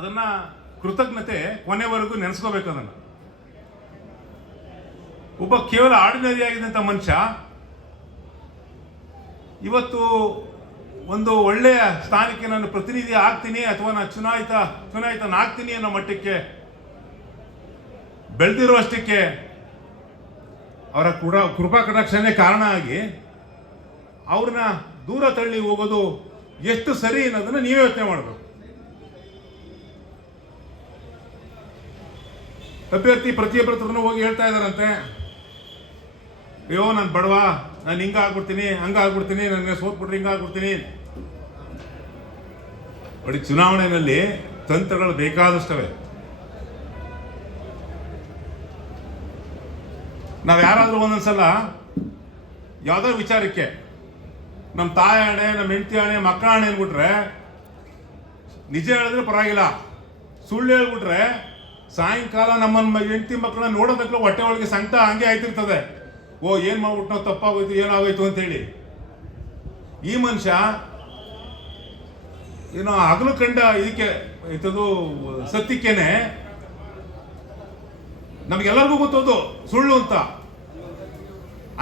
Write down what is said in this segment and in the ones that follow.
ಅದನ್ನ ಕೃತಜ್ಞತೆ ಕೊನೆವರೆಗೂ ನೆನೆಸ್ಕೋಬೇಕು ಅದನ್ನು. ಒಬ್ಬ ಕೇವಲ ಆರ್ಡಿನರಿ ಆಗಿದ್ದಂಥ ಮನುಷ್ಯ, ಇವತ್ತು ಒಂದು ಒಳ್ಳೆಯ ಸ್ಥಾನಕ್ಕೆ ನಾನು ಪ್ರತಿನಿಧಿ ಆಗ್ತೀನಿ ಅಥವಾ ನಾನು ಚುನಾಯಿತ, ಚುನಾಯಿತನಾಗ್ತೀನಿ ಅನ್ನೋ ಮಟ್ಟಕ್ಕೆ ಬೆಳೆದಿರುವಷ್ಟಕ್ಕೆ ಅವರ ಕುಡ ಕೃಪಾ ಕಟಾಕ್ಷನೇ ಕಾರಣ ಆಗಿ ಅವ್ರನ್ನ ದೂರ ತಳ್ಳಿ ಹೋಗೋದು ಎಷ್ಟು ಸರಿ ಅನ್ನೋದನ್ನು ನೀವೇ ಯೋಚನೆ ಮಾಡಬೇಕು. ಅಭ್ಯರ್ಥಿ ಪ್ರತಿಯೊಬ್ಬರ ಹೋಗಿ ಹೇಳ್ತಾ ಇದ್ದಾರಂತೆ. ಅಯ್ಯೋ, ನಾನು ಬಡವ, ನಾನು ಹಿಂಗ ಆಗ್ಬಿಡ್ತೀನಿ, ಹಂಗ ಆಗ್ಬಿಡ್ತೀನಿ ನನಗೆ ಸೋತ್ಬಿಟ್ರೆ ಹಿಂಗ ಆಗ್ಬಿಡ್ತೀನಿ. ಬಡಿ ಚುನಾವಣೆಯಲ್ಲಿ ತಂತ್ರಗಳು ಬೇಕಾದಷ್ಟವೆ. ನಾವು ಯಾರಾದ್ರೂ ಒಂದೊಂದ್ಸಲ ಯಾವ್ದೋ ವಿಚಾರಕ್ಕೆ ನಮ್ಮ ತಾಯಿ ಹಣೆ ನಮ್ಮ ಹೆಂಡತಿ ಹಣೆ ಮಕ್ಕಳ ಹಣೆ ಅಂದ್ಬಿಟ್ರೆ ನಿಜ ಹೇಳಿದ್ರೆ ಪರವಾಗಿಲ್ಲ. ಸುಳ್ಳು ಹೇಳ್ಬಿಟ್ರೆ ಸಾಯಂಕಾಲ ನಮ್ಮನ್ನ ಹೆಂಡತಿ ಮಕ್ಕಳನ್ನ ನೋಡೋದಕ್ಕೆ ಹೊಟ್ಟೆ ಒಳಗೆ ಸಂಕಟ ಹಂಗೆ ಆಯ್ತಿರ್ತದೆ. ಓ, ಏನ್ ಮಾಡ್ಬಿಟ್ಟು ನಾವು ತಪ್ಪಾಗೋಯ್ತು, ಏನಾಗೋಯ್ತು ಅಂತೇಳಿ. ಈ ಮನುಷ್ಯ ಏನೋ ಹಗಲು ಕಂಡ ಇದಕ್ಕೆ ಇಂಥದ್ದು ಸತ್ಯಕ್ಕೇನೆ ನಮಗೆಲ್ಲರಿಗೂ ಗೊತ್ತದು ಸುಳ್ಳು ಅಂತ.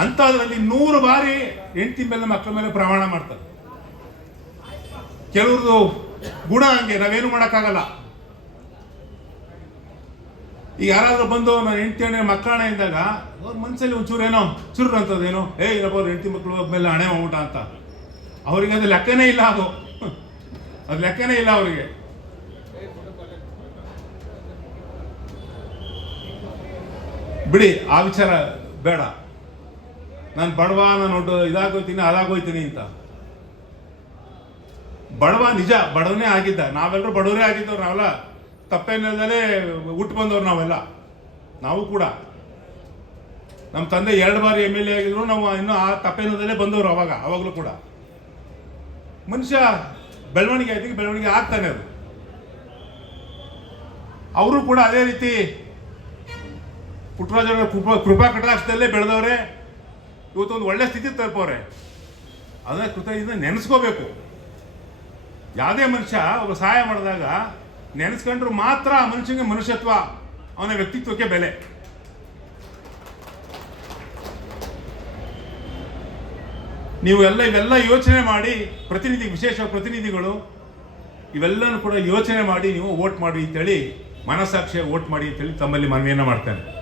ಅಂತದ್ರಲ್ಲಿ ನೂರು ಬಾರಿ ಹೆಂಡತಿ ಮೇಲೆ ಮಕ್ಕಳ ಮೇಲೆ ಪ್ರಮಾಣ ಮಾಡ್ತಾರೆ. ಕೆಲವ್ರದ್ದು ಗುಣ ಹಂಗೆ, ನಾವೇನು ಮಾಡೋಕ್ಕಾಗಲ್ಲ. ಈಗ ಯಾರಾದ್ರೂ ಬಂದು ನಾನು ಹೆಂಡತಿ ಹಣೆ ಮಕ್ಕಳಣೆ ಇದ್ದಾಗ ಅವ್ರ ಮನಸ್ಸಲ್ಲಿ ಒಂಚೂರು ಏನೋ ಚುರು ಅಂತದೇನೋ, ಏ ಅವ್ರ ಹೆಂಡತಿ ಮಕ್ಕಳು ಮೇಲೆ ಹಣೆ ಊಟ ಅಂತ. ಅವರಿಗೆ ಅದು ಲೆಕ್ಕನೇ ಇಲ್ಲ ಅದು. ಅದು ಲೆಕ್ಕನೇ ಇಲ್ಲ ಅವರಿಗೆ. ಬಿಡಿ, ಆ ವಿಚಾರ ಬೇಡ. ನಾನು ಬಡವ, ನಾನು ಇದಾಗೋಯ್ತೀನಿ ಅದಾಗೋಯ್ತೀನಿ ಅಂತ. ಬಡವ ನಿಜ, ಬಡವನೇ ಆಗಿದ್ದ. ನಾವೆಲ್ಲರೂ ಬಡವರೇ ಆಗಿದ್ದವ್ರು ನಾವೆಲ್ಲ. ತಪ್ಪೇನಿಲ್ಲದೆ ಹುಟ್ಟು ಬಂದವ್ರು ನಾವೆಲ್ಲ. ನಾವು ಕೂಡ. ನಮ್ಮ ತಂದೆ ಎರಡು ಬಾರಿ ಎಂ ಎಲ್ ಎ ಆಗಿದ್ರು, ನಾವು ಇನ್ನೂ ಆ ತಪ್ಪೇನದಲ್ಲೇ ಬಂದವರು ಅವಾಗ, ಅವಾಗಲೂ ಕೂಡ. ಮನುಷ್ಯ ಬೆಳವಣಿಗೆ ಆಯ್ತು ಬೆಳವಣಿಗೆ ಆಗ್ತಾನೆ ಅದು. ಅವರು ಕೂಡ ಅದೇ ರೀತಿ ಪುಟ್ಟರಾಜರ ಕೃಪಾ ಕಟಾಕ್ಷದಲ್ಲೇ ಬೆಳೆದವ್ರೆ. ಇವತ್ತೊಂದು ಒಳ್ಳೆ ಸ್ಥಿತಿ ತಲುಪವ್ರೆ. ಅದನ್ನ ಕೃತಜ್ಞ ನೆನೆಸ್ಕೋಬೇಕು. ಯಾವುದೇ ಮನುಷ್ಯ ಒಬ್ಬ ಸಹಾಯ ಮಾಡಿದಾಗ ನೆನೆಸ್ಕೊಂಡ್ರು ಮಾತ್ರ ಮನುಷ್ಯನಿಗೆ ಮನುಷ್ಯತ್ವ, ಅವನ ವ್ಯಕ್ತಿತ್ವಕ್ಕೆ ಬೆಲೆ. ನೀವು ಎಲ್ಲ ಇವೆಲ್ಲ ಯೋಚನೆ ಮಾಡಿ, ಪ್ರತಿನಿಧಿ, ವಿಶೇಷ ಪ್ರತಿನಿಧಿಗಳು, ಇವೆಲ್ಲನೂ ಕೂಡ ಯೋಚನೆ ಮಾಡಿ ನೀವು ವೋಟ್ ಮಾಡಿ ಅಂತೇಳಿ ಮನಸ್ಸಾಕ್ಷಿಯ ವೋಟ್ ಮಾಡಿ ಅಂತೇಳಿ ತಮ್ಮಲ್ಲಿ ಮನವಿಯನ್ನು ಮಾಡ್ತೇನೆ.